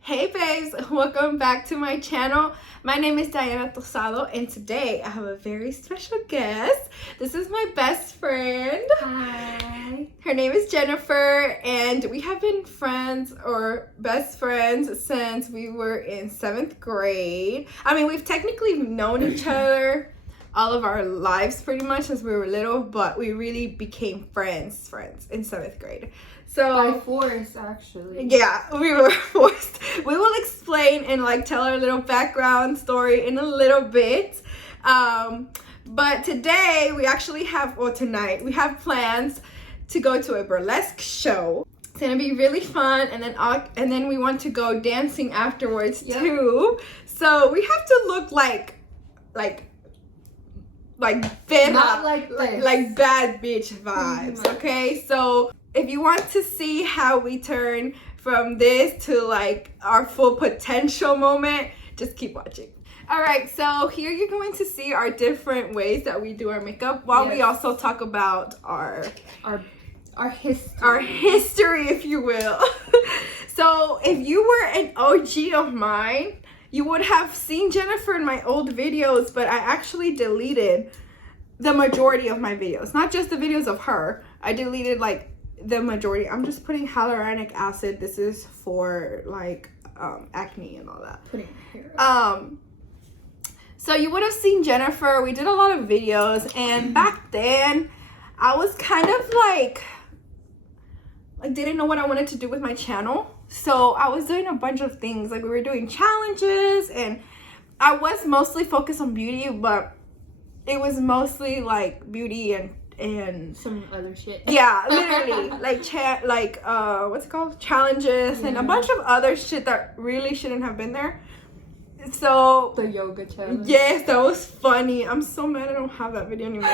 Hey babes, welcome back to my channel. My name is Diana Tosado and today I have a very special guest. This is my best friend. Hi. Her name is Jennifer and we have been friends or best friends since we were in 7th grade. I mean, we've technically known each other all of our lives pretty much since we were little, but we really became friends in 7th grade. So By force, actually. yeah, we were forced. We will explain and tell our little background story in a little bit. But today we actually have, tonight we have plans to go to a burlesque show. It's gonna be really fun, and then we want to go dancing afterwards too. So we have to look like bad, Not like this. like bad bitch vibes. Okay, so if you want to see how we turn from this to our full potential moment, just keep watching. All right, so here you're going to see our different ways that we do our makeup while we also talk about our history, if you will. So if you were an OG of mine, you would have seen Jennifer in my old videos, but I actually deleted the majority of my videos. Not just the videos of her. I deleted the majority. I'm just putting hyaluronic acid. This is for acne and all that. Putting hair up. So you would have seen Jennifer. We did a lot of videos, and back then I was kind of didn't know what I wanted to do with my channel. So I was doing a bunch of things. We were doing challenges, and I was mostly focused on beauty, but it was mostly beauty and some other shit. Yeah, literally. What's it called? Challenges and a bunch of other shit that really shouldn't have been there. So the yoga challenge. Yes, that was funny. I'm so mad I don't have that video anymore.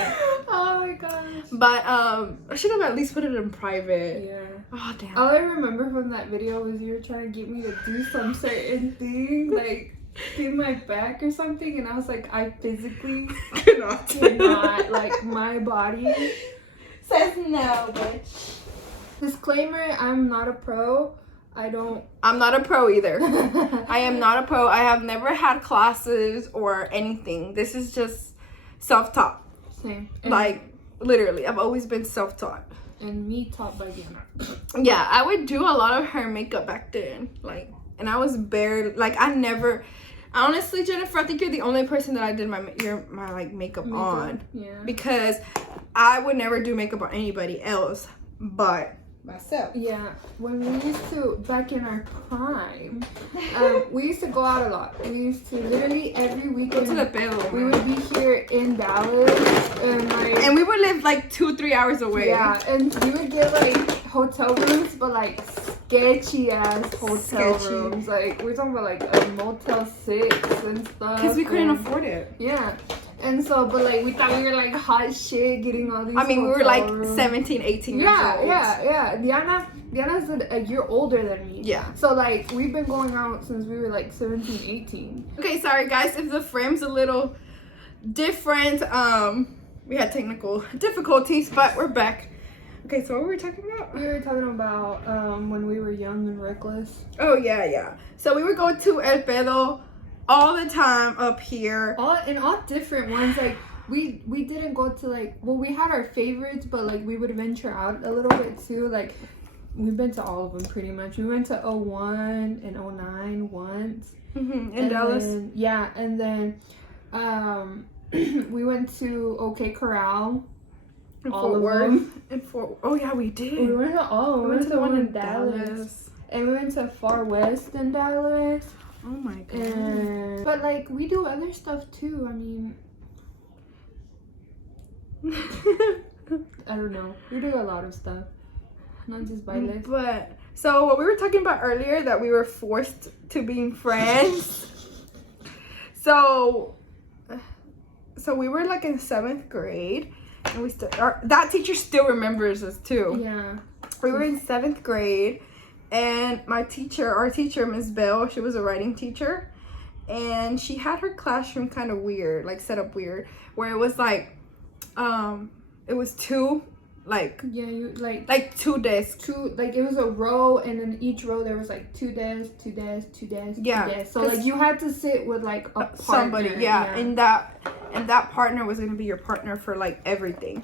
Oh my gosh. But I should have at least put it in private. Yeah. Oh damn. All I remember from that video was you were trying to get me to do some certain thing, do my back or something, and I was like, I physically cannot. My body says no, bitch. Disclaimer, I'm not a pro. I'm not a pro either. I am not a pro. I have never had classes or anything. This is just self-taught. Same. Literally, I've always been self-taught. And me taught by Diana. Yeah, I would do a lot of her makeup back then. And I was barely, honestly, Jennifer, I think you're the only person that I did my makeup on. Yeah. Because I would never do makeup on anybody else but myself. Yeah, when we used to, back in our prime, we used to go out a lot. We used to literally every weekend. Go to the pedo. We would be here in Dallas, and we would live 2-3 hours away. Yeah, and we would get hotel rooms, but sketchy ass hotel rooms. We're talking about a Motel 6 and stuff. Because we couldn't afford it. Yeah. And so, but we thought we were hot shit getting all these. I mean, we were rooms. 17, 18 years old. Yeah. Diana's a year older than me. Yeah. So we've been going out since we were 17, 18. Okay, sorry guys if the frame's a little different. We had technical difficulties, but we're back. Okay, so what were we talking about? We were talking about when we were young and reckless. Oh yeah. So we would go to El Pedo all the time up here. All different ones. We didn't go to we had our favorites, but we would venture out a little bit too. We've been to all of them pretty much. We went to 01 and 09 once. In Dallas. And then we went to OK Corral. All of them. Oh yeah, we did. We went to all. We went to the one in Dallas. And we went to Far West in Dallas. Oh my god. But we do other stuff too. I mean, I don't know. We do a lot of stuff. Not just bailes. But so what we were talking about earlier, that we were forced to being friends. so we were in 7th grade, and we that teacher still remembers us too. Yeah. We were in 7th grade. And our teacher, Miss Bell, she was a writing teacher. And she had her classroom kind of weird, set up weird. Where it was it was two like yeah, you like 2 desks. Like it was a row, and in each row there was like 2 desks, 2 desks, 2 desks, 2 Yeah, desks. So like you had to sit with like a partner. Somebody, yeah. And that partner was gonna be your partner for like everything.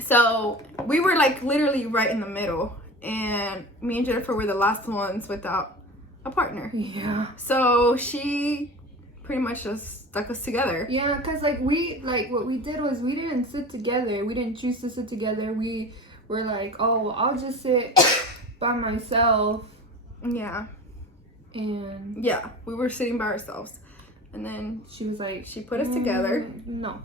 So we were like literally right in the middle, and me and Jennifer were the last ones without a partner. Yeah. So she pretty much just stuck us together. Yeah, because like what we did was we didn't sit together. We didn't choose to sit together. We were like, oh, well, I'll just sit by myself. Yeah. And yeah, we were sitting by ourselves, and then she was like, she put us together. No.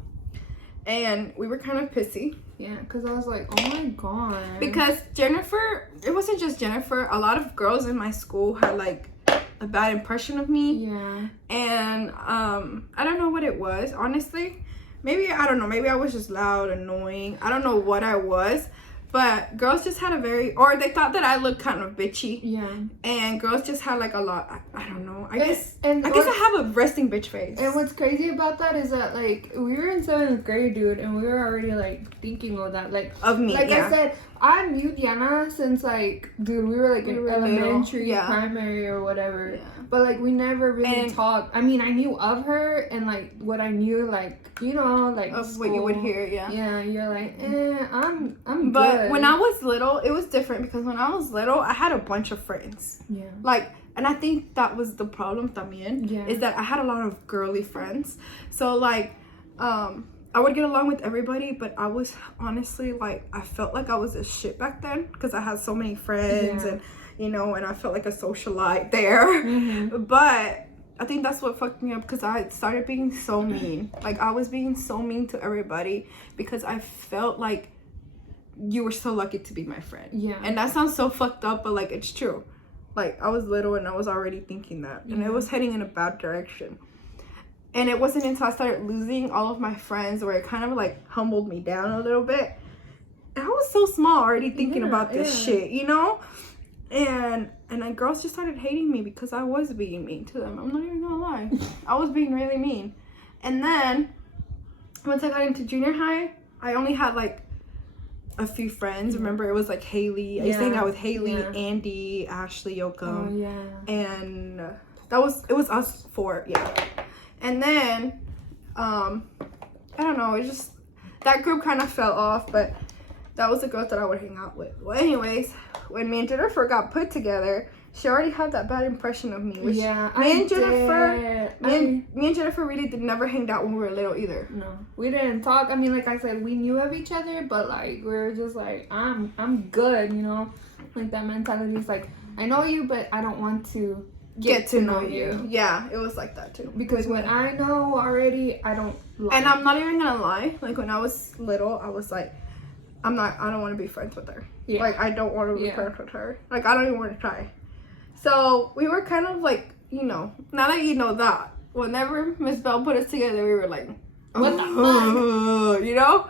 And we were kind of pissy. Yeah, because I was like, oh my god. Because Jennifer, it wasn't just Jennifer. A lot of girls in my school had like a bad impression of me. Yeah. And I don't know what it was, honestly. Maybe, I don't know, maybe I was just loud, annoying. I don't know what I was. But girls just had or they thought that I looked kind of bitchy. Yeah. And girls just had like a lot, I don't know. I guess I have a resting bitch face. And what's crazy about that is that like we were in 7th grade, dude, and we were already like thinking of that, like of me. Like yeah. I said, I knew Diana since like, dude, we were like in elementary, primary or whatever. Yeah. But like we never really talked. I mean, I knew of her and like what I knew, like, you know, like of school. what you would hear. Yeah. Yeah, you're like, I'm but good. When I was little, it was different, because when I was little, I had a bunch of friends. Yeah. Like, and I think that was the problem también. Yeah. Is that I had a lot of girly friends. So like, I would get along with everybody, but I was honestly like, I felt like I was a shit back then because I had so many friends and, you know, and I felt like a socialite there. Mm-hmm. But I think that's what fucked me up, because I started being so mean. Like, I was being so mean to everybody because I felt like you were so lucky to be my friend. Yeah. And that sounds so fucked up, but like, it's true. Like, I was little and I was already thinking that. And it was heading in a bad direction. And it wasn't until I started losing all of my friends where it kind of like humbled me down a little bit. And I was so small already thinking about this shit, you know? And then girls just started hating me because I was being mean to them. I'm not even gonna lie. I was being really mean. And then once I got into junior high, I only had like a few friends. Remember, it was like Haley. I used to hang out with Haley, Andy, Ashley, Yoakum. Oh, yeah. And it was us 4, And then, I don't know, it just, that group kind of fell off, but that was the girls that I would hang out with. Well, anyways, when me and Jennifer got put together, she already had that bad impression of me. Which me and Jennifer really never hanged out when we were little either. No, we didn't talk. I mean, like I said, we knew of each other, but like we were just like, I'm good, you know, like that mentality is like, I know you, but I don't want to get to know you. Yeah, it was like that too. Because when I know already, I don't like. And I'm not even gonna lie, like when I was little, I was like, I don't want to be friends with her. Yeah. Like, I don't want to be friends with her. Like, I don't even want to try. So we were kind of like, you know, now that you know that, whenever Miss Bell put us together, we were like, what the fuck? You know?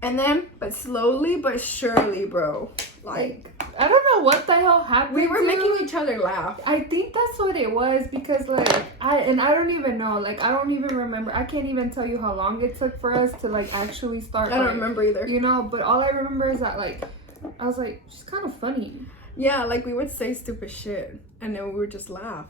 And then, but slowly but surely, bro, like I don't know what the hell happened. We were making each other laugh. I think that's what it was, because like I don't even know. Like, I don't even remember. I can't even tell you how long it took for us to like actually start. I don't remember either. You know, but all I remember is that like I was like, she's kind of funny. Yeah, like we would say stupid shit and then we would just laugh.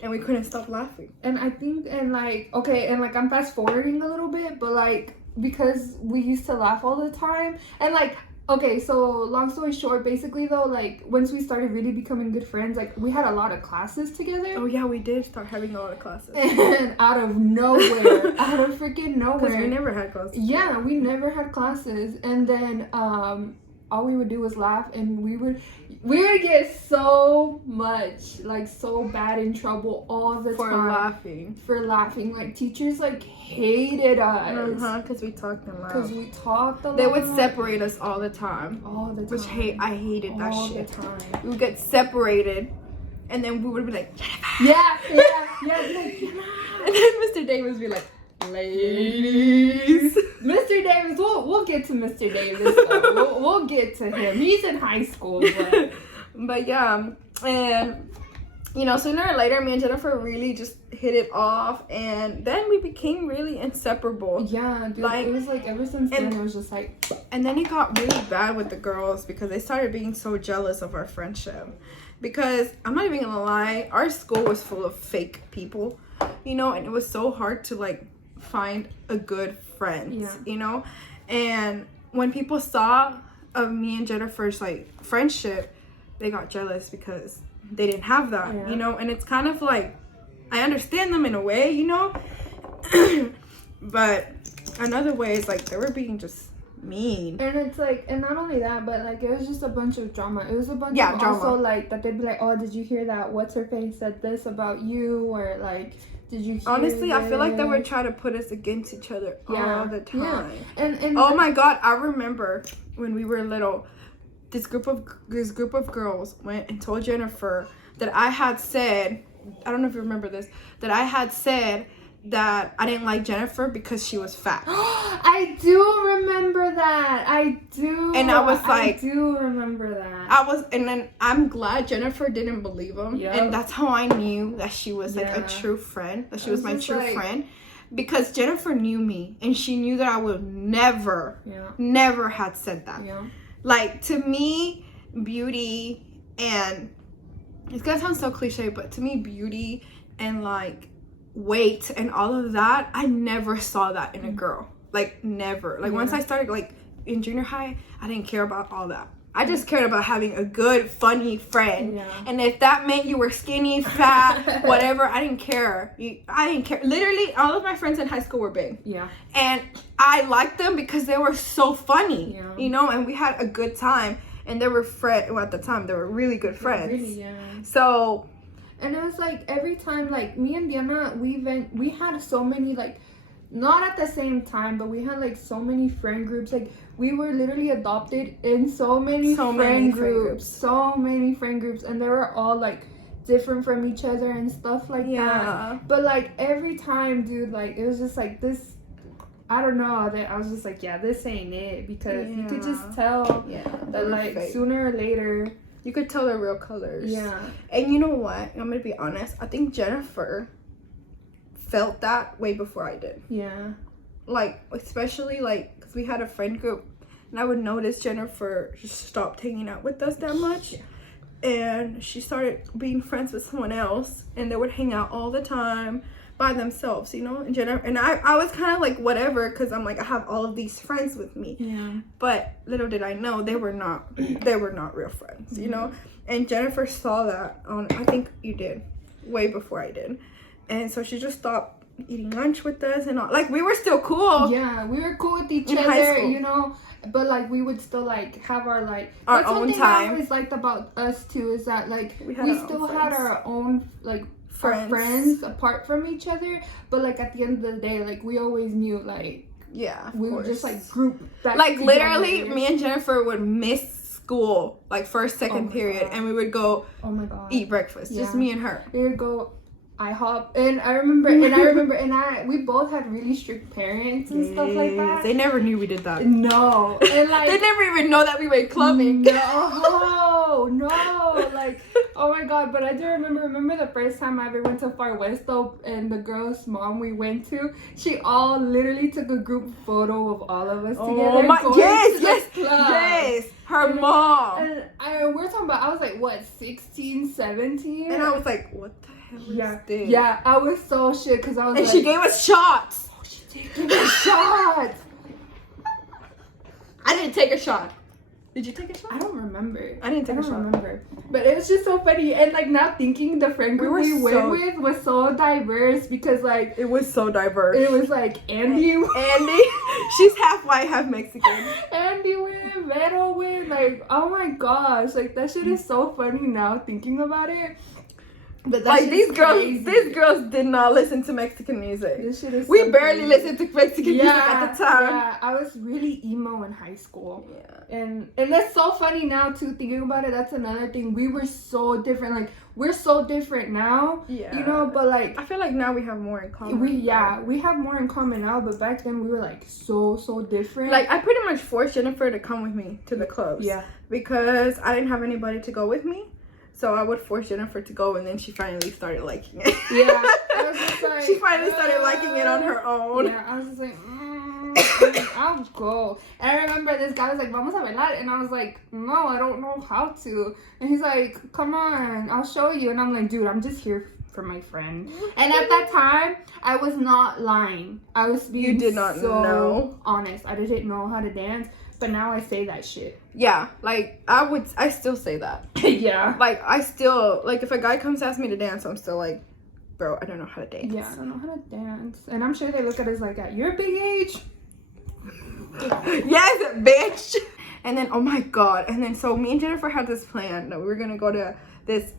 And we couldn't stop laughing. And I think, and like, okay, and like I'm fast forwarding a little bit, but like, because we used to laugh all the time, and like, okay, so long story short, basically though, like once we started really becoming good friends, like we had a lot of classes together. Oh yeah, we did start having a lot of classes. And out of nowhere, out of freaking nowhere. Because we never had classes. Yeah, we never had classes. And then all we would do was laugh, and we would get so much, like so bad in trouble all the time. For laughing. Like teachers like hated us. Because we talked a lot. a lot. They would separate us all the time. All the time. Which I hated that all shit. The time. We would get separated, and then we would be like, Jennifer. Yeah. Like, and then Mr. Davis would be like, ladies. Mr. Davis, we'll get to Mr. Davis though. we'll get to him. He's in high school, but yeah, and you know, sooner or later, me and Jennifer really just hit it off, and then we became really inseparable. Yeah, dude, like, it was like ever since then it was just like. And then it got really bad with the girls because they started being so jealous of our friendship. Because I'm not even gonna lie, our school was full of fake people, you know, and it was so hard to like find a good friend, you know. And when people saw of me and Jennifer's like friendship, they got jealous because they didn't have that, you know. And it's kind of like, I understand them in a way, you know. But another way is like they were being just mean. And it's like, and not only that, but like it was just a bunch of drama. It was a bunch of drama. Also like that they'd be like, oh, did you hear that what's her face said this about you, or like, did you hear honestly this? I feel like they would try to put us against each other all the time. And oh my god, I remember when we were little, this group of girls went and told Jennifer that I had said, I don't know if you remember this, that I had said that I didn't like Jennifer because she was fat. I do remember that. I do. And I was like, I do remember that. And then I'm glad Jennifer didn't believe him. Yep. And that's how I knew that she was like a true friend, that she was my true friend. Because Jennifer knew me, and she knew that I would never had said that. Yeah. Like, to me, beauty and, it's gonna sound so cliche, but to me, beauty and like weight and all of that, I never saw that in a girl. Like, never. Like, once I started like in junior high, I didn't care about all that. I just cared about having a good, funny friend. Yeah. And if that meant you were skinny, fat, whatever, I didn't care. I didn't care. Literally, all of my friends in high school were big. Yeah. And I liked them because they were so funny. Yeah. You know, and we had a good time. And they were well, at the time, they were really good friends. Really, yeah. So. And it was like every time, like me and Diana, we had so many, like, not at the same time, but we had like so many friend groups. Like, we were literally adopted in so many friend groups, and they were all like different from each other and stuff like that. But like every time, dude, like it was just like this, I don't know, that I was just like, yeah, this ain't it, because you could just tell that like fake. Sooner or later you could tell their real colors. Yeah. And you know what? I'm gonna be honest. I think Jennifer felt that way before I did. Yeah. Like, especially like, because we had a friend group, and I would notice Jennifer just stopped hanging out with us that much. Yeah. And she started being friends with someone else, and they would hang out all the time by themselves, you know. And Jennifer and I was kind of like whatever, because I'm like, I have all of these friends with me. Yeah. But little did I know they were not real friends, you know. And Jennifer saw that on, I think you did, way before I did. And so she just stopped eating lunch with us and all. Like, we were still cool. Yeah, we were cool with each other, you know. But like, we would still like have our like our own time. I always liked about us too is that like we still had our own like friends apart from each other. But like at the end of the day, like we always knew like we would just like group back like together. Literally, me and Jennifer would miss school like first, second period, and we would go eat breakfast. Just me and her. We would go IHOP, and I remember, we both had really strict parents and stuff like that. They never knew we did that. No, and like they never even know that we went clubbing. No, like, oh my god! But I do remember the first time I ever went to Far West though, and the girl's mom we went to, she all literally took a group photo of all of us together. Yes, her mom. And we're talking about, I was like, what, 16, 17? And I was like, what the hell is this? Yeah, I was so shit because I was and she gave us shots. Oh, she did give us shots. I didn't take a shot. Did you take a shot? I don't remember. I didn't take a shot. I don't remember. But it was just so funny. And like, now thinking the friend group we went with was so diverse, because like it was so diverse. It was like Andy, she's half white, half Mexican. Andy went, Vero went, like, oh my gosh, like that shit is so funny now thinking about it. But like these girls did not listen to Mexican music. This shit is we barely listened to Mexican music at the time. Yeah, I was really emo in high school. Yeah. And that's so funny now too, thinking about it. That's another thing. We were so different. Like, we're so different now. Yeah. You know, but like, I feel like now we have more in common. We have more in common now, but back then we were like so different. Like, I pretty much forced Jennifer to come with me to the clubs. Yeah. Because I didn't have anybody to go with me. So I would force Jennifer to go, and then she finally started liking it. Yeah, I was just like, she finally started liking it on her own. Yeah, I was just like, I'll go. And I remember this guy was like, vamos a bailar. And I was like, no, I don't know how to. And he's like, come on, I'll show you. And I'm like, dude, I'm just here for my friend. And at that time, I was not lying. I was being You did not know. honest. I didn't know how to dance. But now I say that shit. Yeah, like, I still say that. Yeah. Like, I still, like, if a guy comes to ask me to dance, I'm still like, bro, I don't know how to dance. Yeah, I don't know how to dance. And I'm sure they look at us like, at your big age. Yes, bitch. And then, oh my god. And then, so me and Jennifer had this plan that we were going to go to this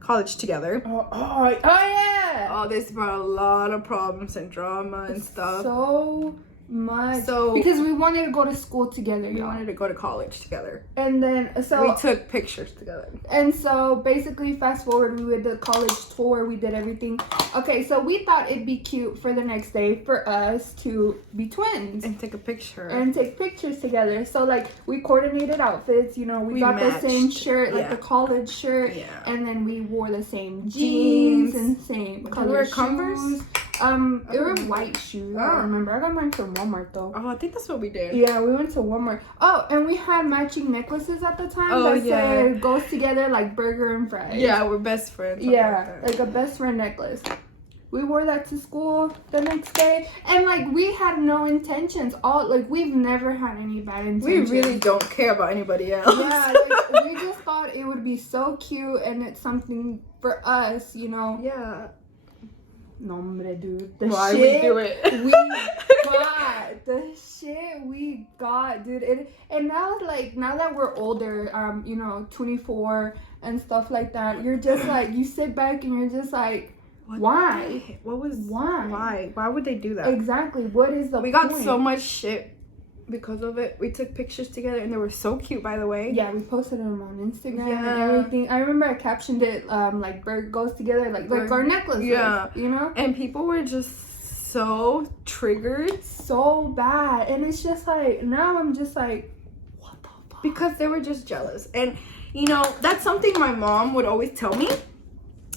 college together. Oh, yeah. Oh, this brought a lot of problems and drama and stuff. So much. So because we wanted to go to school together. We wanted to go to college together. And then we took pictures together. And so basically, fast forward, we did the college tour. We did everything. Okay, so we thought it'd be cute for the next day for us to be twins and take a picture and take pictures together. So like we coordinated outfits. You know, we got matched. the same shirt, like the college shirt, and then we wore the same jeans and same color shoes. Converse. They were white shoes. I don't remember. I got mine from Walmart though. Oh, I think that's what we did. Yeah, we went to Walmart. Oh, and we had matching necklaces at the time that said goes together like burger and fries. Yeah, we're best friends. Yeah, like a best friend necklace. We wore that to school the next day, and like we had no intentions. We've never had any bad intentions. We really don't care about anybody else. Yeah, like, we just thought it would be so cute, and it's something for us, you know. Yeah. No, dude. Why we do it? We got the shit we got, dude. And now that we're older, 24 and stuff like that, you're just like, you sit back and you're just like, why? Why would they do that? Exactly. What is the point? We got so much shit because of it. We took pictures together and they were so cute, by the way. Yeah, we posted them on Instagram and everything. I remember I captioned it like bird goes together like our necklaces. Yeah. You know? And people were just so triggered. So bad. And it's just like, now I'm just like, what the fuck? Because they were just jealous. And you know, that's something my mom would always tell me.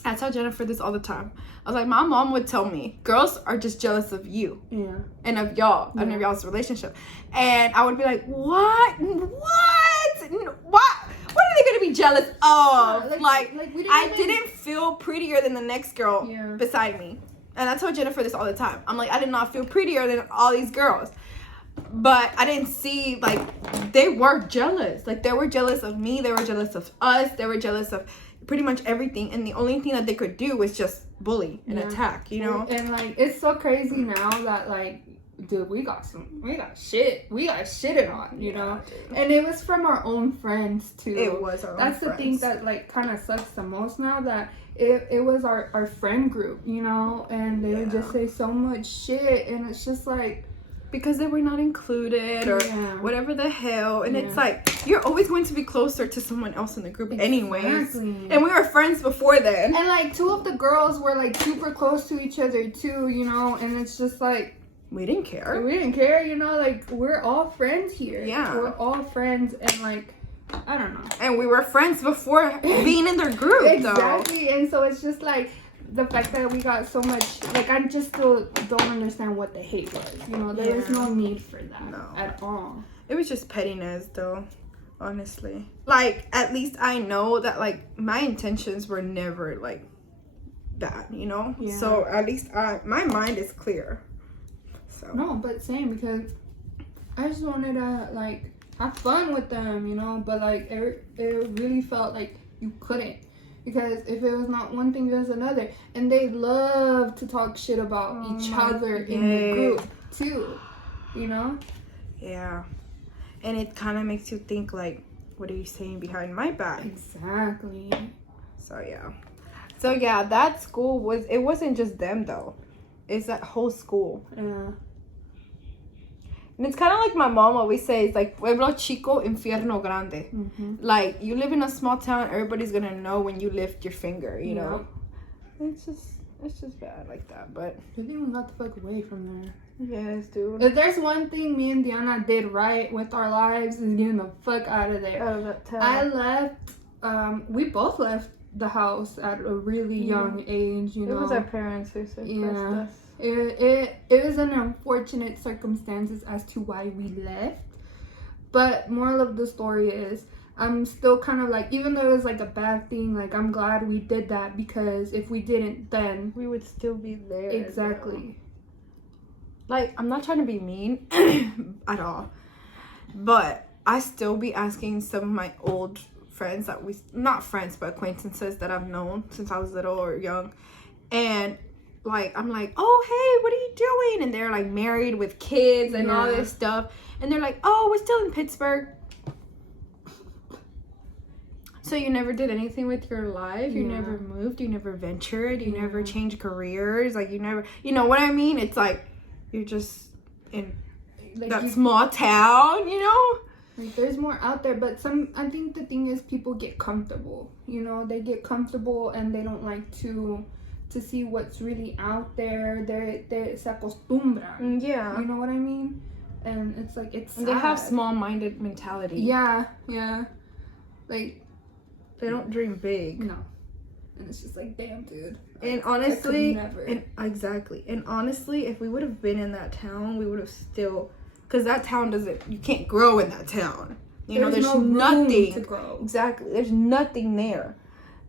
I tell Jennifer this all the time. I was like, my mom would tell me, girls are just jealous of you. Yeah. And of y'all. And of y'all's relationship. And I would be like, what? What are they going to be jealous of? I didn't feel prettier than the next girl beside me. And I told Jennifer this all the time. I'm like, I did not feel prettier than all these girls. But I didn't see, like, they were jealous. Like, they were jealous of me. They were jealous of us. They were jealous of pretty much everything. And the only thing that they could do was just bully and attack, you know? And, like, it's so crazy now that, like, dude, we got shitted on, you know? Dude. And it was from our own friends, too. It was our own friends. That's the thing that, like, kind of sucks the most now, that it was our friend group, you know? And they would just say so much shit, and it's just, like, because they were not included or whatever the hell. And it's like, you're always going to be closer to someone else in the group anyways. And we were friends before then. And like, two of the girls were like super close to each other too, you know? And it's just like, we didn't care. You know? Like, we're all friends here. Yeah. We're all friends, and like, I don't know. And we were friends before being in their group, Exactly. And so it's just like, the fact that we got so much, like, I just still don't understand what the hate was, you know? There was no need for that at all. It was just pettiness, though, honestly. Like, at least I know that, like, my intentions were never, like, that, you know? Yeah. So, at least my mind is clear. So. No, but same, because I just wanted to, like, have fun with them, you know? But, like, it really felt like you couldn't. Because if it was not one thing, it was another. And they love to talk shit about each other in the group, too. You know? Yeah. And it kind of makes you think, like, what are you saying behind my back? Exactly. So, yeah. So, yeah, that school it wasn't just them, though. It's that whole school. Yeah. And it's kind of like my mom always says, like, pueblo chico, infierno grande. Mm-hmm. Like, you live in a small town, everybody's going to know when you lift your finger, you know? It's just bad like that, but... I think we got the fuck away from there. Yes, dude. If there's one thing me and Diana did right with our lives, is getting the fuck out of there. Out of that town. I left we both left the house at a really young age, you know. It was our parents who suppressed us. It was an unfortunate circumstances as to why we left. But moral of the story is, I'm still kind of like, even though it was like a bad thing, like I'm glad we did that, because if we didn't, then we would still be there. Exactly. Like, I'm not trying to be mean at all, but I still be asking some of my old friends that not friends, but acquaintances that I've known since I was little or young, and like I'm like, oh hey, what are you doing? And they're like married with kids and all this stuff, and they're like, oh, we're still in Pittsburgh. So you never did anything with your life? You never moved? You never ventured? You never changed careers? Like, you never, you know what I mean? It's like, you're just in like that small town, you know? Like, there's more out there, but I think the thing is, people get comfortable, you know? They get comfortable and they don't like to see what's really out there. They se acostumbran. Yeah. You know what I mean? And it's like, it's sad. They have small-minded mentality. Yeah. Like, they don't dream big. No. And it's just like, damn, dude. And honestly, exactly. And honestly, if we would have been in that town, we would have still, because that town you can't grow in that town. You know, there's no nothing room to grow. Exactly. There's nothing there.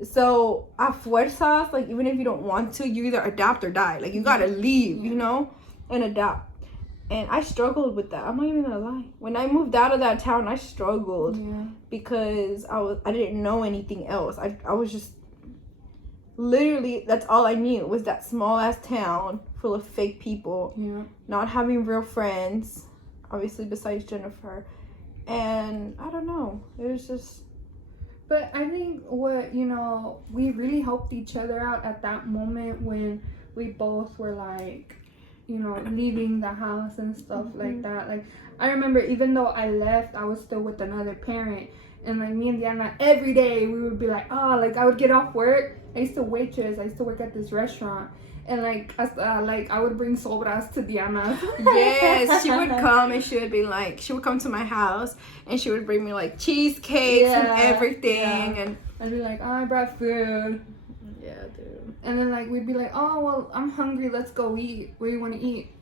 So, a fuerzas, like, even if you don't want to, you either adapt or die. Like, you gotta leave, you know, and adapt. And I struggled with that. I'm not even gonna lie. When I moved out of that town, I struggled because I didn't know anything else. I was just literally, that's all I knew was that small ass town full of fake people, not having real friends, obviously besides Jennifer. And I don't know. It was just. But I think we really helped each other out at that moment when we both were like, you know, leaving the house and stuff like that. Like, I remember even though I left, I was still with another parent. And like me and Diana, every day we would be like, like I would get off work. I used to waitress. I used to work at this restaurant. And like I would bring sobras to Diana. Yes, she would come and she would be like, she would come to my house and she would bring me like cheesecakes and everything. Yeah. And I'd be like, I brought food. Yeah, dude. And then like we'd be like, oh well, I'm hungry. Let's go eat. Where do you want to eat?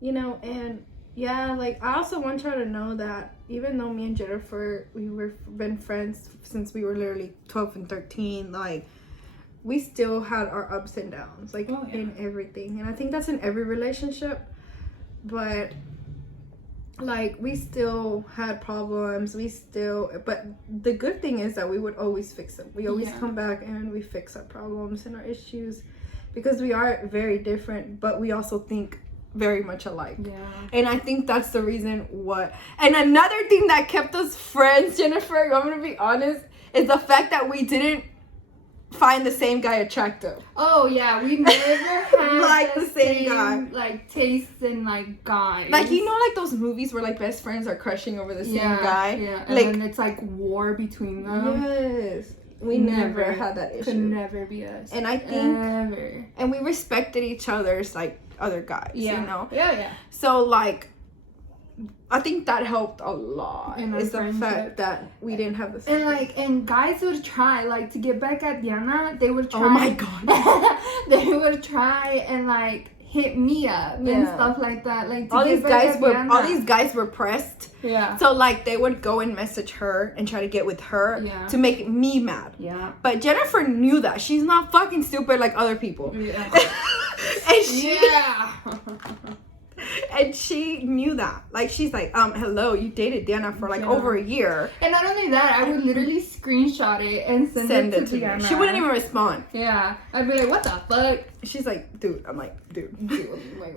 You know, and yeah, like I also want y'all to know that even though me and Jennifer, been friends since we were literally 12 and 13, like we still had our ups and downs, like in everything. And I think that's in every relationship. But like we still had problems. But the good thing is that we would always fix them. We always come back and we fix our problems and our issues, because we are very different, but we also think very much alike. And I think that's the reason and another thing that kept us friends, Jennifer, I'm gonna be honest, is the fact that we didn't find the same guy attractive. Oh yeah, we never had like the same guy, like tastes in like guys. Like, you know, like those movies where like best friends are crushing over the same guy. Yeah, and like, then it's like war between them. Yes, we never had that issue. Could never be us. And I think, and we respected each other's like other guys. You know. Yeah. So like, I think that helped a lot. Is the fact that we didn't have the same. And guys would try like to get back at Diana. They would try. Oh my god. They would try and like hit me up and stuff like that. Like all these guys were pressed. Yeah. So like they would go and message her and try to get with her to make me mad. Yeah. But Jennifer knew that she's not fucking stupid like other people. Yeah. And she knew that. Like, she's like, hello, you dated Diana for like over a year. And not only that, I would literally screenshot it and send it to Diana. She wouldn't even respond. Yeah. I'd be like, what the fuck? She's like, dude. I'm like, dude. Like,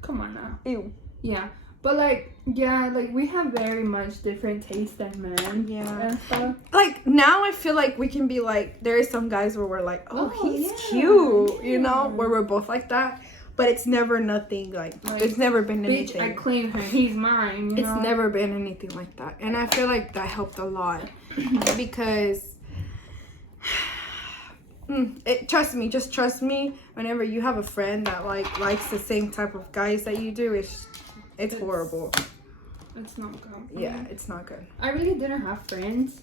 come on now. Ew. Yeah. But like, like we have very much different taste than men. Yeah. And stuff. Like, now I feel like we can be like, there is some guys where we're like, oh he's cute. You know, where we're both like that. But it's never nothing like it's never been anything. I claim him, he's mine. It's never been anything like that, and I feel like that helped a lot because trust me. Whenever you have a friend that like likes the same type of guys that you do, it's horrible. It's not good. Yeah, it's not good. I really didn't have friends.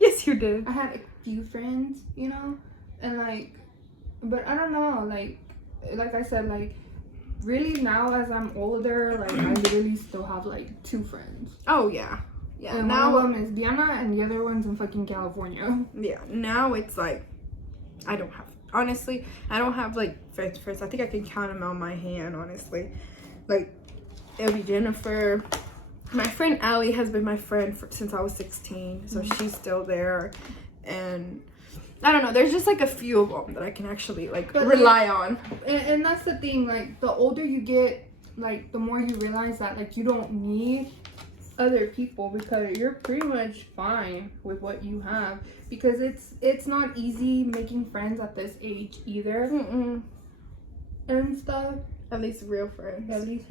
Yes, course you did. I had a few friends, you know, and like, but I don't know, like I said, like, really now as I'm older, like I literally still have like 2 friends. Oh yeah. Yeah. And now one of them is Diana, and the other one's in fucking California. Yeah. Now it's like, I don't have like friends. I think I can count them on my hand, honestly. Like, it'll be Jennifer. My friend Allie has been my friend since I was 16, so she's still there. And I don't know, there's just like a few of them that I can actually like rely on. And that's the thing, like the older you get, like the more you realize that like you don't need other people, because you're pretty much fine with what you have, because it's not easy making friends at this age either. And stuff. At least real friends. At least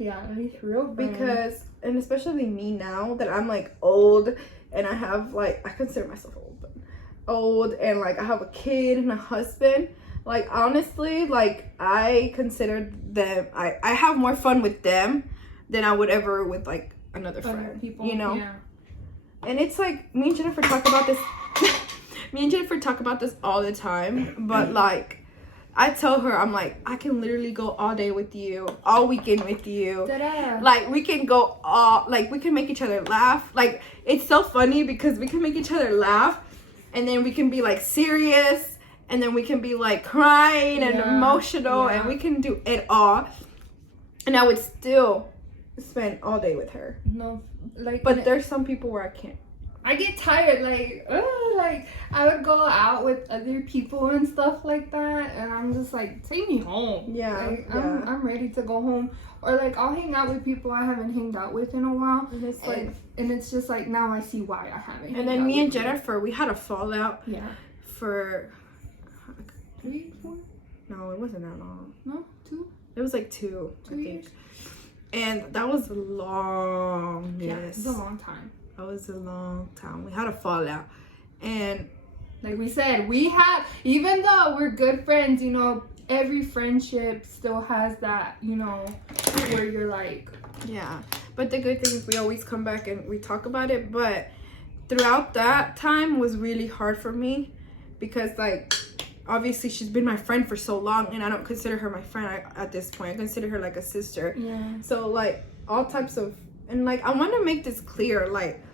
real friends. Because, and especially me now that I'm like old, and I have like, I consider myself old, and like I have a kid and a husband. Like honestly, like I consider them, I have more fun with them than I would ever with like another friend, people, you know. Yeah. And it's like me and Jennifer talk about this all the time, but like I tell her, I'm like, I can literally go all day with you, all weekend with you. Ta-da. Like we can go all, like we can make each other laugh. Like it's so funny because we can make each other laugh, and then we can be like serious, and then we can be like crying and emotional, and we can do it all, and I would still spend all day with her. No, like, but there's some people where I can't. I get tired, like I would go out with other people and stuff like that, and I'm just like, take me home. Yeah, like, I'm ready to go home. Or like I'll hang out with people I haven't hanged out with in a while, and it's like, and it's just like now I see why I haven't. And then me and Jennifer, we had a fallout. Yeah. For 3, 4? No, it wasn't that long. No, 2. It was like 2 years. And that was long. Yeah, it was a long time. That was a long time. We had a fallout, and like we said, we have, even though we're good friends, you know, every friendship still has that, you know, where you're like, yeah. But the good thing is we always come back and we talk about it. But throughout that time was really hard for me, because like obviously she's been my friend for so long, and I don't consider her my friend at this point. I consider her like a sister. Yeah. So like all types of, and like I want to make this clear, like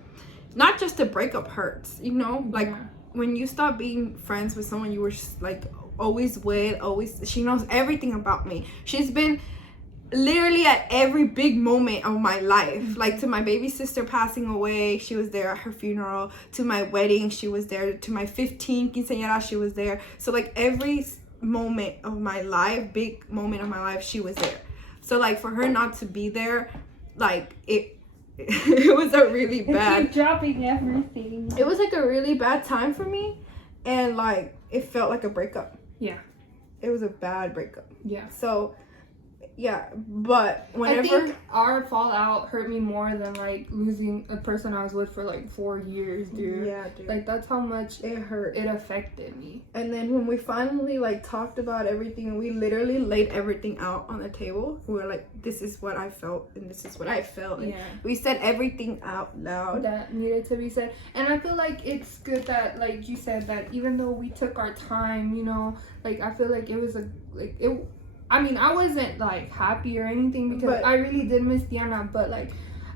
not just a breakup hurts, you know, like when you stop being friends with someone you were like always with, she knows everything about me. She's been literally at every big moment of my life. Like to my baby sister passing away, she was there at her funeral. To my wedding, she was there. To my 15 quinceañera, she was there. So like every moment of my life, big moment of my life, she was there. So like for her not to be there, like it was a really bad. Keep dropping everything. It was like a really bad time for me, and like it felt like a breakup. Yeah. It was a bad breakup. Yeah. So yeah, but whenever I think our fallout hurt me more than like losing a person I was with for like 4 years, dude. Yeah, dude. Like that's how much it hurt. It affected me. And then when we finally like talked about everything, and we literally laid everything out on the table, we were like, this is what I felt and this is what I felt. And we said everything out loud that needed to be said. And I feel like it's good that, like you said, that even though we took our time, you know, like I feel like it was I mean, I wasn't like happy or anything, because I really did miss Diana, but like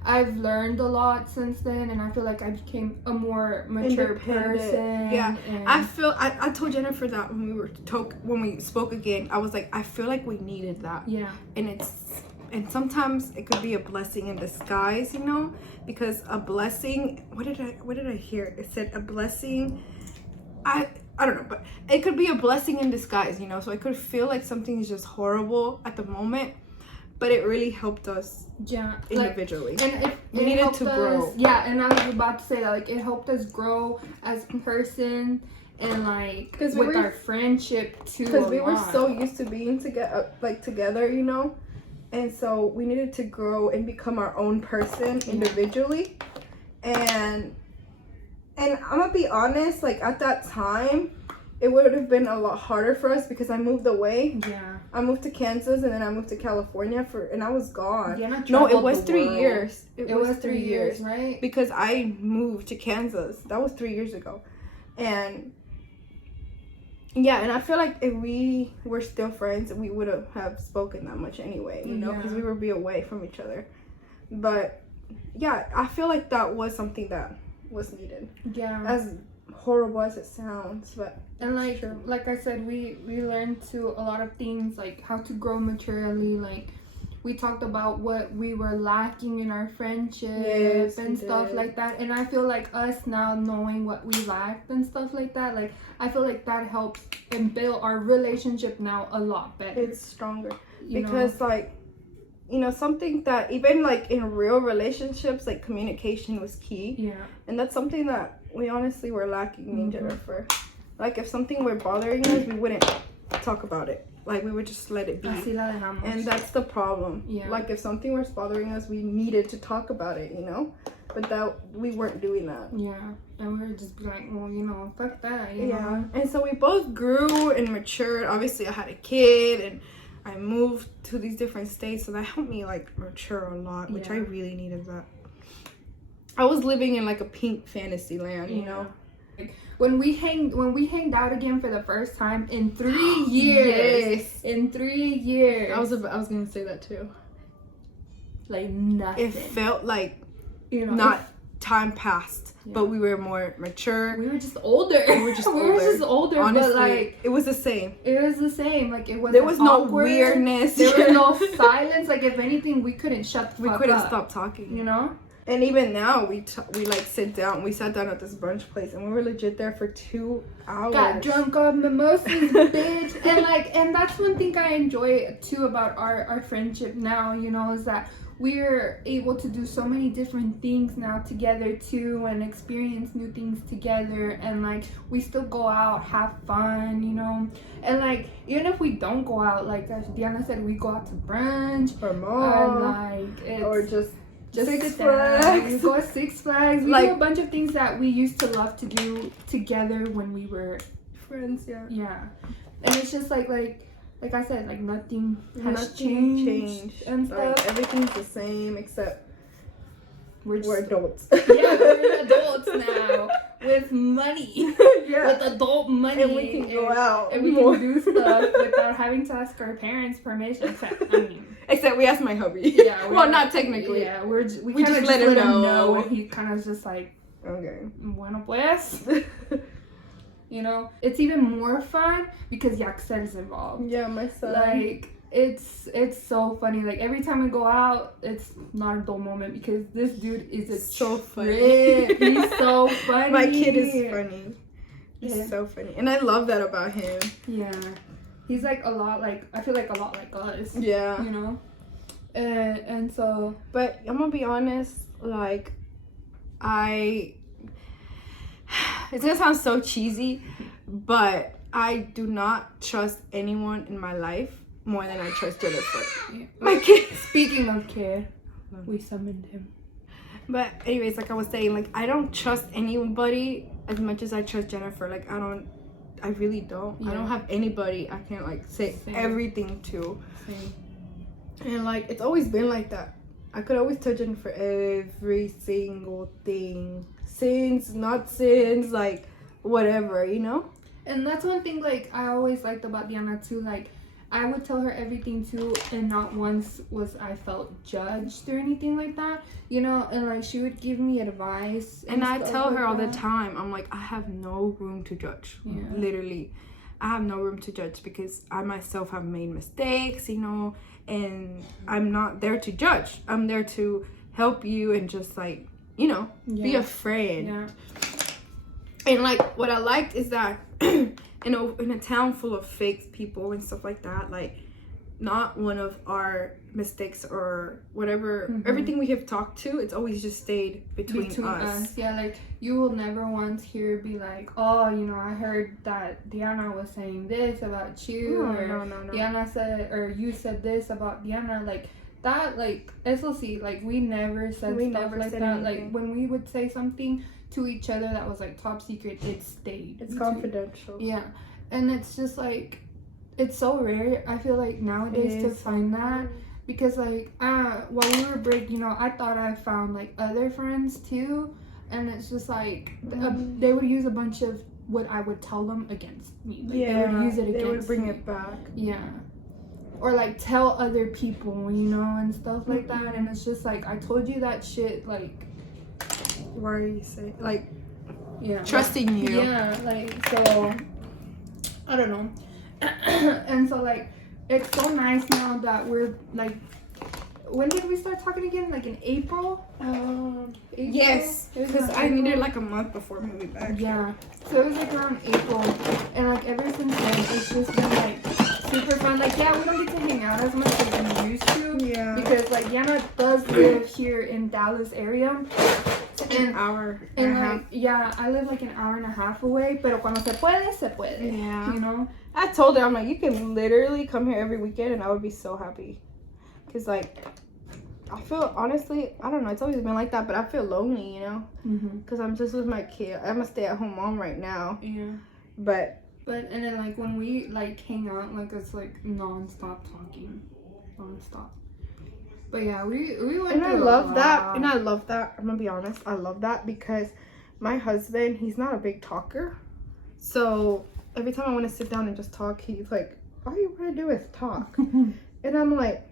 I've learned a lot since then, and I feel like I became a more mature person. Yeah, I told Jennifer that when we spoke again, I was like, I feel like we needed that. Yeah. And sometimes it could be a blessing in disguise, you know, because a blessing. What did I hear? It said a blessing. I don't know, but it could be a blessing in disguise, you know. So I could feel like something is just horrible at the moment, but it really helped us individually. Like, and we needed to grow. Yeah, and I was about to say that, like, it helped us grow as a person, and like with our friendship too. Because we were so used to being together, you know, and so we needed to grow and become our own person individually, and I'm gonna be honest, like at that time, it would have been a lot harder for us because I moved away. Yeah. I moved to Kansas, and then I moved to California and I was gone. Yeah, no, it was 3 years. It was 3 years, right? Because I moved to Kansas. That was 3 years ago. And yeah, and I feel like if we were still friends, we would have spoken that much anyway, you know, because we would be away from each other. But yeah, I feel like that was something that was needed. Yeah. As horrible as it sounds, but and like I said, we learned to a lot of things, like how to grow maturely. Like we talked about what we were lacking in our friendship and stuff like that. And I feel like us now knowing what we lacked and stuff like that, like I feel like that helps and build our relationship now a lot better. It's stronger because like, you know, something that even like in real relationships, like communication was key. Yeah. And that's something that we honestly were lacking in Jennifer. Like if something were bothering us, we wouldn't talk about it. Like we would just let it be. And that's the problem. Yeah. Like if something was bothering us, we needed to talk about it, you know? But that we weren't doing that. Yeah. And we were just like, well, you know, fuck that, you know? And so we both grew and matured. Obviously I had a kid and I moved to these different states, so that helped me like mature a lot, which I really needed that. I was living in like a pink fantasy land, you know? When we hanged out again for the first time in 3 years. In 3 years. I was gonna say that too. Like nothing. It felt like, you know, not time passed, but we were more mature. We were just older. We were just older. Honestly, but like it was the same. It was the same. Like it wasn't There was no awkward. weirdness. There was no silence. Like if anything, we couldn't shut the fuck up. We couldn't stop talking. You know. And even now, we like sit down. We sat down at this brunch place, and we were legit there for 2 hours. Got drunk on mimosas, bitch. And that's one thing I enjoy too about our friendship now. You know, is that we're able to do so many different things now together too, and experience new things together. And like we still go out, have fun, you know. And like even if we don't go out, like as Diana said, we go out to brunch or mall, and like or just Six Flags. We go to Six Flags. We like, do a bunch of things that we used to love to do together when we were friends. Yeah. And it's just like I said, like nothing has changed and stuff. Like, everything's the same except we're adults. Yeah, we're adults now with money. With adult money, and we can go out and we can do stuff without having to ask our parents permission. Except we asked my hubby. Yeah. Well, not technically. Yeah, we just let him know, and he kind of just like, okay, bueno pues. You know, it's even more fun because Yaxel is involved. Yeah, my son. Like it's so funny. Like every time we go out, it's not a dull moment because this dude is so funny. He's so funny. My kid is funny. He's so funny, and I love that about him. Yeah. He's like a lot like, I feel like a lot like us. Yeah. You know? And so. But I'm gonna be honest, like, it's gonna sound so cheesy, but I do not trust anyone in my life more than I trust Jennifer. Yeah. My kid. Speaking of kid, we summoned him. But anyways, like I was saying, like, I don't trust anybody as much as I trust Jennifer. Like, I really don't. Yeah. I don't have anybody I can like say everything to. Same. And like it's always been like that. I could always tell Jennifer every single thing. Sins, not sins, like whatever, you know? And that's one thing like I always liked about Diana too. Like I would tell her everything too, and not once was I felt judged or anything like that, you know. And like she would give me advice, and I tell her all the time, I'm like, I have no room to judge. Yeah. Literally, I have no room to judge because I myself have made mistakes, you know, and I'm not there to judge. I'm there to help you and just like, you know, be a friend. Yeah. And like what I liked is that in a town full of fake people and stuff like that, like not one of our mistakes or whatever, everything we have talked to, it's always just stayed between us. Yeah, like you will never once hear be like, oh, you know, I heard that Diana was saying this about you, no. Diana said, or you said this about Diana, like that, like SLC, like we never said stuff like that. Anything. Like when we would say something to each other that was like top secret, it stayed. It's confidential. Yeah, and it's just like it's so rare. I feel like nowadays to find that because like while we were break, you know, I thought I found like other friends too, and it's just like they would use a bunch of what I would tell them against me. Like, Yeah, they would use it against they would bring me. it back. Yeah. Or like tell other people, you know, and stuff like that. And it's just like, I told you that shit, like, Why are you saying, like, yeah, trusting you? Yeah, like, so I don't know. And so like, it's so nice now that we're like, when did we start talking again? Like in April? April? Yes, It was because around I needed April. like a month before moving back. Yeah, so it was like around April, and like ever since then, it's just been like super fun. Like, yeah, we don't get to hang out as much as we used to. Yeah. Because like Yana does live here in Dallas area. An hour And and a half. like, yeah, I live like an hour and a half away, pero cuando se puede, se puede. Yeah. You know? I told her, I'm like, you can literally come here every weekend and I would be so happy. Because, like, I feel, honestly, I don't know, it's always been like that, but I feel lonely, you know? Because I'm just with my kid. I'm a stay-at-home mom right now. Yeah. But, And then like when we like hang out, like it's like non-stop talking. Non-stop. But yeah, we went and I through a love that. lot. And I love that. I'm going to be honest. I love that because my husband, he's not a big talker. So, every time I want to sit down and just talk, he's like, all you want to do is talk. And I'm like,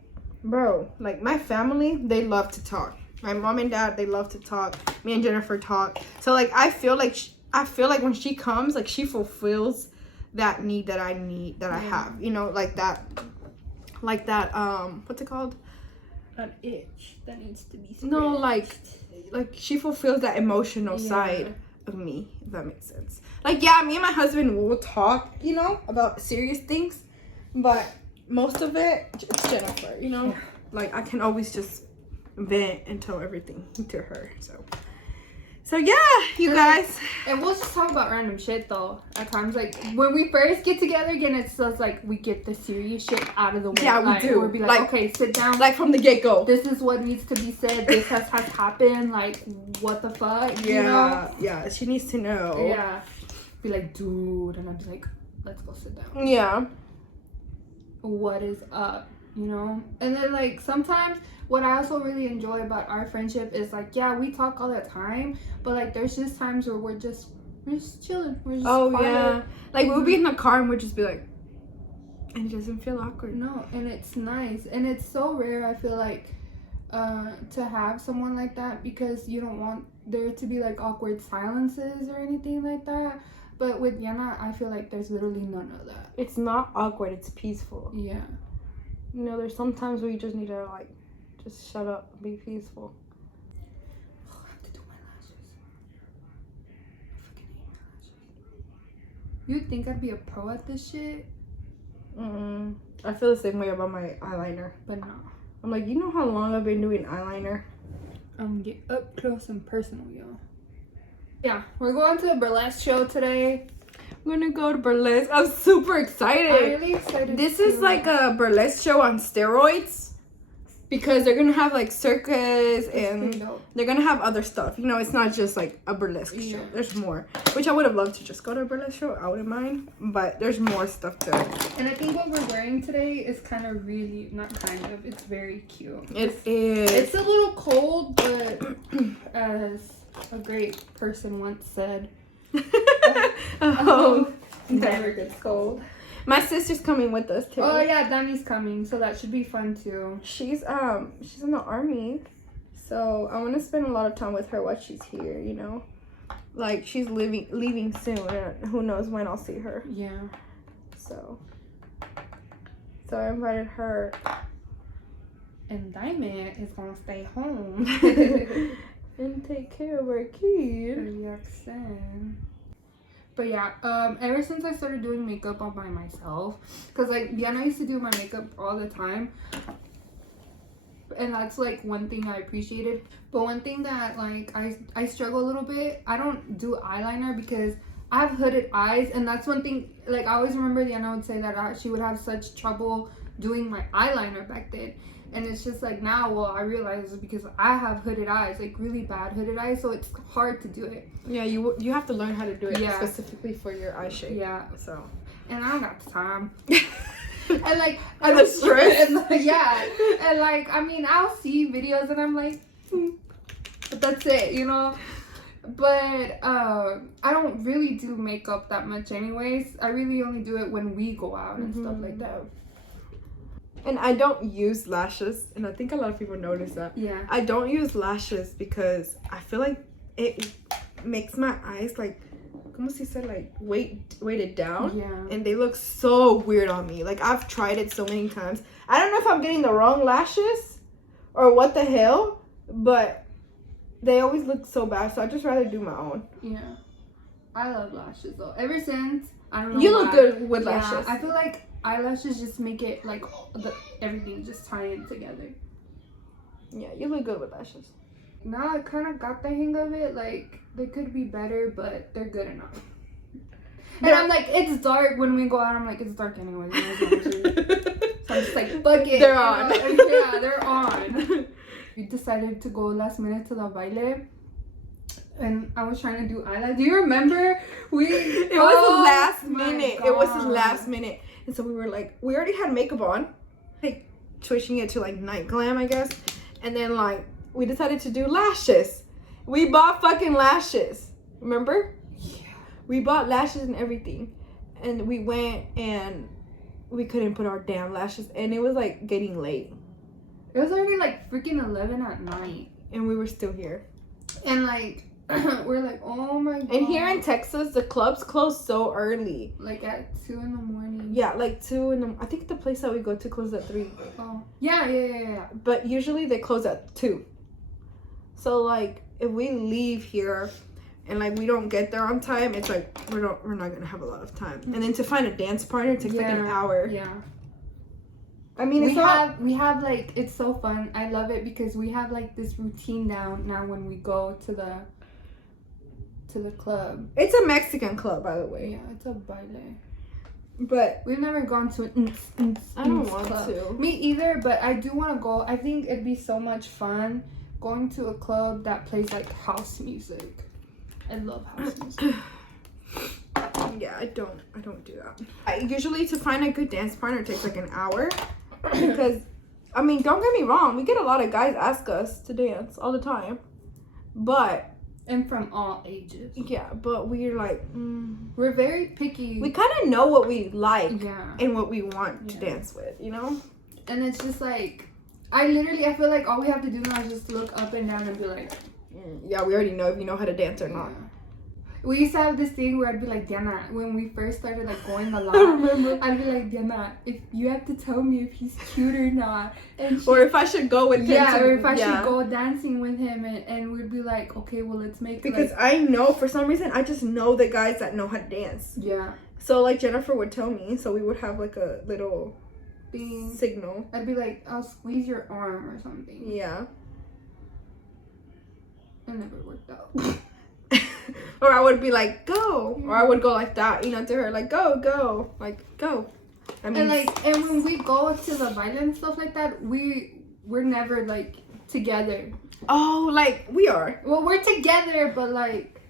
bro, like my family, they love to talk. My mom and dad, they love to talk. Me and Jennifer talk. So like I feel like when she comes, like she fulfills that need that I have. You know, like that what's it called? An itch that needs to be scratched. No, like she fulfills that emotional side of me, if that makes sense. Like, yeah, me and my husband will talk, you know, about serious things, but most of it, it's Jennifer, you know? Like, I can always just vent and tell everything to her, So yeah, you guys. And we'll just talk about random shit though. At times, like when we first get together again, it's just like we get the serious shit out of the way. Yeah, we like, do. We'll be like, okay, sit down. Like from the get-go. This is what needs to be said. This has happened. Like, what the fuck? Yeah, you know? yeah. She needs to know. Yeah. Be like, dude, and I'd be like, let's go sit down. Yeah. What is up? You know? And then like sometimes what I also really enjoy about our friendship is like, yeah, we talk all the time, but like there's just times where we're just chilling. We're just quiet. Yeah. Like we'll be in the car and we'll just be like, and it doesn't feel awkward. No, and it's nice. And it's so rare, I feel like, to have someone like that, because you don't want there to be like awkward silences or anything like that. But with Yana, I feel like there's literally none of that. It's not awkward, it's peaceful. Yeah. You know, there's some times where you just need to like just shut up and be peaceful. Oh, I have to do my lashes. I fucking hate my lashes. You'd think I'd be a pro at this shit, I feel the same way about my eyeliner. but no. I'm like, you know how long I've been doing eyeliner? Get up close and personal, y'all. Yeah, we're going to a burlesque show today. We're gonna go to Burlesque. I'm super excited. I'm really excited. This is like a burlesque show on steroids because they're gonna have like circus and they're gonna have other stuff. You know, it's not just like a burlesque show. There's more, which I would have loved to just go to a burlesque show. I wouldn't mind, but there's more stuff to it. And I think what we're wearing today is kind of really, not kind of, it's very cute. It is. It's a little cold, but as a great person once said, never gets cold. My sister's coming with us too. Oh yeah, Danny's coming, so that should be fun too. She's in the army, so I want to spend a lot of time with her while she's here. You know, like she's leaving soon, and who knows when I'll see her. Yeah. So I invited her. And Diamond is gonna stay home. And take care of our kid. But yeah, ever since I started doing makeup all by myself, because like Diana used to do my makeup all the time, and that's like one thing I appreciated. But one thing that like I struggle a little bit, I don't do eyeliner because I have hooded eyes, and that's one thing. Like I always remember Diana would say that she would have such trouble doing my eyeliner back then. And it's just like now, well, I realize it's because I have hooded eyes, like really bad hooded eyes, so it's hard to do it. Yeah, you have to learn how to do it specifically for your eye shape. Yeah. So. And I don't got the time. And like, and the stress. And like, I mean, I'll see videos and I'm like, but that's it, you know. But I don't really do makeup that much anyways. I really only do it when we go out and stuff like that. And I don't use lashes, and I think a lot of people notice that. Yeah. I don't use lashes because I feel like it makes my eyes like, como si said, like weighted down. Yeah. And they look so weird on me. Like, I've tried it so many times. I don't know if I'm getting the wrong lashes or what the hell, but they always look so bad, so I just rather do my own. Yeah. I love lashes though. Ever since, I don't know. You look good with lashes. I feel like eyelashes just make it like everything just tie in together. Yeah, you look good with lashes. Now I kind of got the hang of it. Like, they could be better, but they're good enough. And I'm like, it's dark when we go out. I'm like, it's dark anyway. So I'm just like, fuck it. They're on. Yeah, they're on. We decided to go last minute to the baile. And I was trying to do eyelash. Do you remember? It was last minute. It was last minute. And so we were like, we already had makeup on. Like, switching it to like night glam, I guess. And then like, we decided to do lashes. We bought fucking lashes. Remember? Yeah. We bought lashes and everything. And we went and we couldn't put our damn lashes. And it was like getting late. It was already like freaking 11 at night. And we were still here. And like, we're like, oh my god. And here in Texas, the clubs close so early. Like at 2 in the morning. Yeah, like 2 in the... I think the place that we go to closes at 3. Oh. Yeah. But usually they close at 2. So like, if we leave here and like we don't get there on time, it's like we're not gonna have a lot of time. And then to find a dance partner takes like an hour. Yeah. I mean, we have like, it's so fun. I love it because we have like this routine down now when we go to the club. It's a Mexican club, by the way. Yeah, it's a baile. But we've never gone to an I don't want club. to. Me either, but I do want to go. I think it'd be so much fun going to a club that plays like house music. I love house music. Yeah, I don't do that. Usually to find a good dance partner takes like an hour. Because, I mean, don't get me wrong. We get a lot of guys ask us to dance all the time. But... And from all ages. Yeah, but we're like... We're very picky. We kind of know what we like and what we want to dance with, you know? And it's just like... I feel like all we have to do now is just look up and down and be like... Yeah, we already know if you know how to dance or not. We used to have this thing where I'd be like, Diana, when we first started like going a lot, I remember. I'd be like, Diana, if you have to tell me if he's cute or not, and or if I should go with him. Yeah, or if I should go dancing with him, and we'd be like, okay, well, let's make. Because like, I know for some reason I just know the guys that know how to dance. Yeah. So like Jennifer would tell me, so we would have like a little thing signal. I'd be like, I'll squeeze your arm or something. Yeah. It never worked out. Or I would be like, go. Or I would go like that, you know, to her, like, go. Like, go. I mean, and when we go to the baile and stuff like that, we're never like together. Oh, like we are. Well, we're together, but like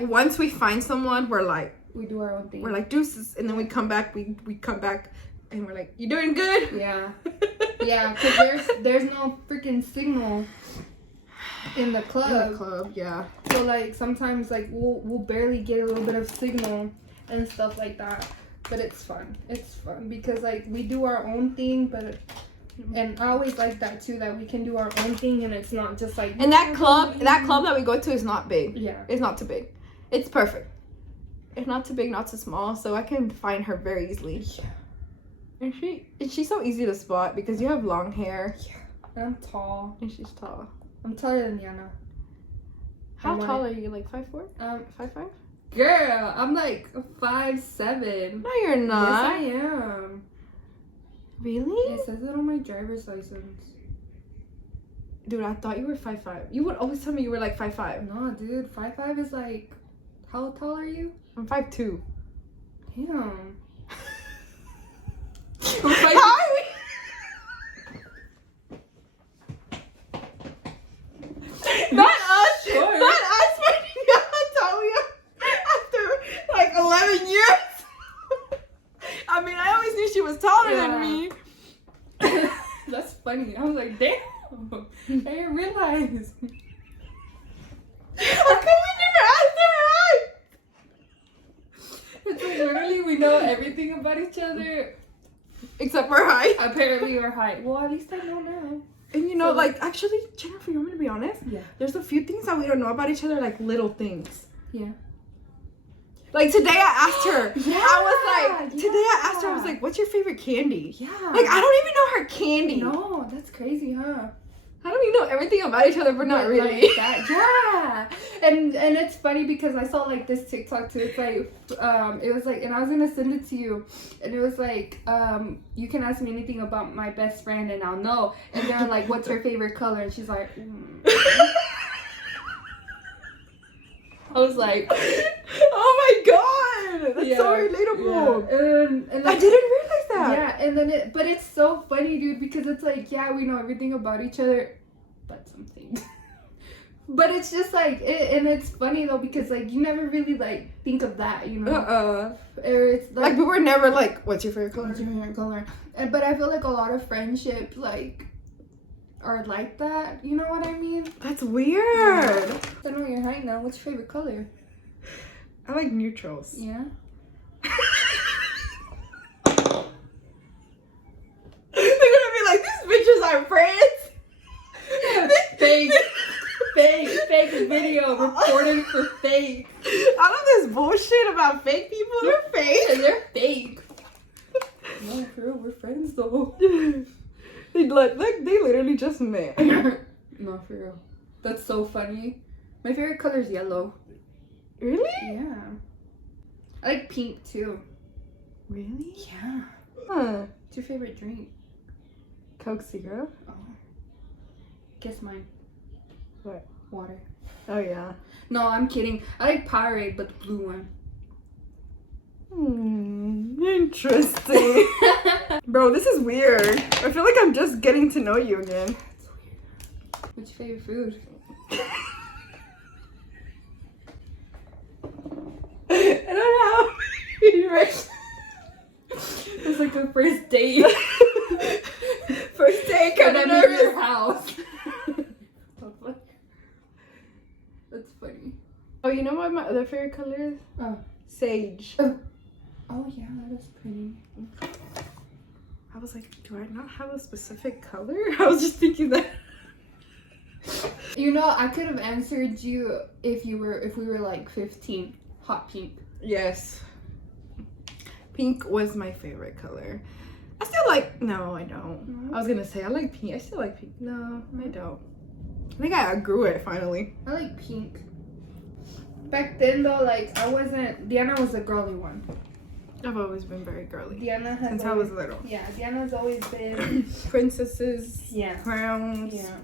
once we find someone, we're like, we do our own thing. We're like deuces, and then we come back. We come back, and we're like, you doing good? Yeah. Yeah, because there's no freaking signal in the club. Yeah. So like sometimes like we'll barely get a little bit of signal and stuff like that, but it's fun. It's fun because like we do our own thing, and I always like that too, that we can do our own thing and it's not just like. And that club that we go to is not big. Yeah. It's not too big. It's perfect. It's not too big, not too small, so I can find her very easily. Yeah. And she's so easy to spot because you have long hair. Yeah. And I'm tall. And she's tall. I'm taller than Yana. How tall are you? Like 5'4"? 5'5"? Girl, I'm like 5'7". No, you're not. Yes, I am. Really? It says it on my driver's license. Dude, I thought you were 5'5". You would always tell me you were like 5'5". No, dude, 5'5" is like. How tall are you? I'm 5'2". Damn. How are we? Not us finding out how tall we are after like 11 years. I mean, I always knew she was taller than me. That's funny. I was like, damn. I didn't realize. How come we never asked her? It's like literally we know everything about each other Except for height. apparently our height. Well, at least I know now. And you know, So- like, actually, Jennifer, you want me to be honest? Yeah. There's a few things that we don't know about each other, like little things. Yeah. Like today I asked her. Yeah, I was like, today I asked her, I was yeah. like, what's your favorite candy? Yeah. Like, I don't even know her candy. No, that's crazy, huh? How do we know everything about each other, but not But, really? like, that, yeah. And it's funny because I saw like this TikTok too. It's like it was like, and I was gonna send it to you, and it was like you can ask me anything about my best friend and I'll know. And they were like, what's her favorite color? And she's like, I was like, Oh my god, that's so yeah. relatable. And I like, didn't realize that. yeah, and then but it's so funny, dude, because it's like, yeah, we know everything about each other, but something. But it's just like, and it's funny though, because like you never really like think of that, you know. Or it's Like we were never like, what's your favorite color? what's your favorite color? But I feel like a lot of friendships like are like that. You know what I mean? That's weird. I know your height now. What's your favorite color? I like neutrals. Yeah. They're gonna be like, these bitches are friends. Fake video reported for fake. All of this bullshit about fake people, they're fake. They're fake. No, girl, we're friends though. They literally just met. No, for real. That's so funny. My favorite color is yellow. Really? Yeah. I like pink too. Really? Yeah. Huh. What's your favorite drink? Coke Zero? Oh. Guess mine. What? Water. Oh yeah. No, I'm kidding. I like Powerade, but the blue one. Interesting. Bro, this is weird. I feel like I'm just getting to know you again. What's your favorite food? I don't know. It's like the first date. First day, kind of And I'm in your nervous. house. That's funny. Oh, you know what my other favorite color is? Oh. Sage. Oh yeah, that is pretty. I was like, do I not have a specific color? I was just thinking that. You know, I could have answered you if we were like 15. Hot pink. Yes. Pink was my favorite color. I still like, no, I don't. No? I was gonna say, I like pink. I still like pink. No, I don't. I think I outgrew it finally. I like pink. Back then though, like I wasn't. Diana was the girly one. I've always been very girly. Diana has Since I was little. Yeah, Diana's always been. Princesses, Yeah. crowns, Yeah.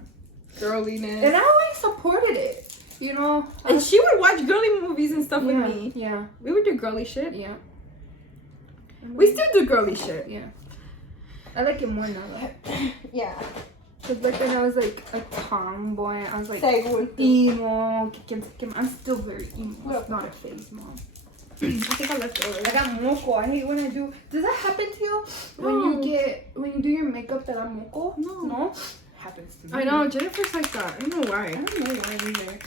girliness. And I always supported it. You know. And she would watch girly movies and stuff with Yeah. me. Yeah. We would do girly shit. Yeah. We still do girly shit. Yeah. I like it more now though. Yeah. Cause back then I was like a tomboy. I was like Emo. I'm still very emo. It's not a phase, mom. I think I left it over. I got moco. I hate when I do. Does that happen to you? When No. you do your makeup that I'm moco? No. No? Happens to me. I know, Jennifer's like that. I don't know why. I don't know why either.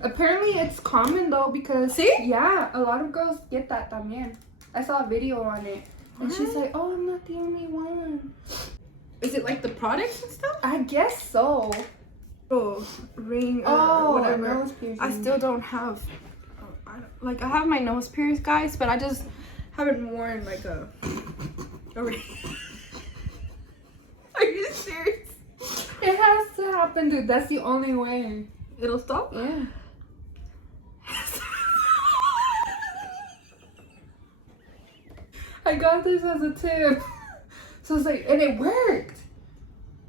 Apparently it's common though because See? Yeah, a lot of girls get that también. I saw a video on it. And she's What? like, oh, I'm not the only one. Is it like the products and stuff? I guess so. Oh, ring or Oh, whatever. nose piercing. I still don't have. I have my nose pierced, guys, but I just haven't worn like a ring. Are you serious? It has to happen, dude. That's the only way. It'll stop? Yeah. I got this as a tip. So I was like, and it worked.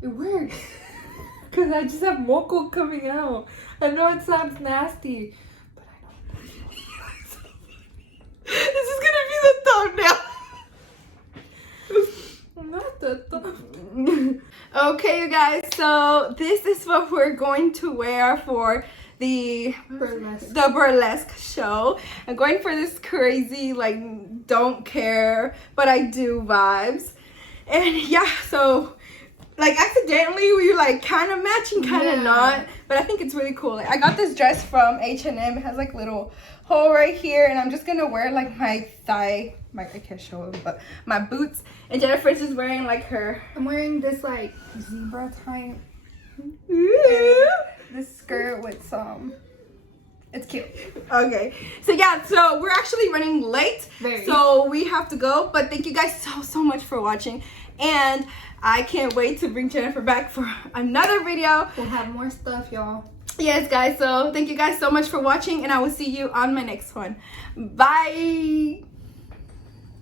It worked. Because I just have moco coming out. I know it sounds nasty, but I don't. This is gonna be the thumbnail. Not the Okay, you guys, so this is what we're going to wear for the burlesque show. I'm going for this crazy, like, don't care, but I do vibes. And yeah, so like accidentally we like kind of matching, kind of not, but I think it's really cool. Like, I got this dress from H&M. It has like little hole right here, and I'm just gonna wear like my I can't show them, but my boots. And Jennifer's just wearing like her. I'm wearing this like zebra type this skirt with some. It's cute. Okay, so yeah, so we're actually running late, so we have to go. But thank you guys so much for watching, and I can't wait to bring Jennifer back for another video. We'll have more stuff, y'all. Yes, guys. So thank you guys so much for watching, and I will see you on my next one. Bye.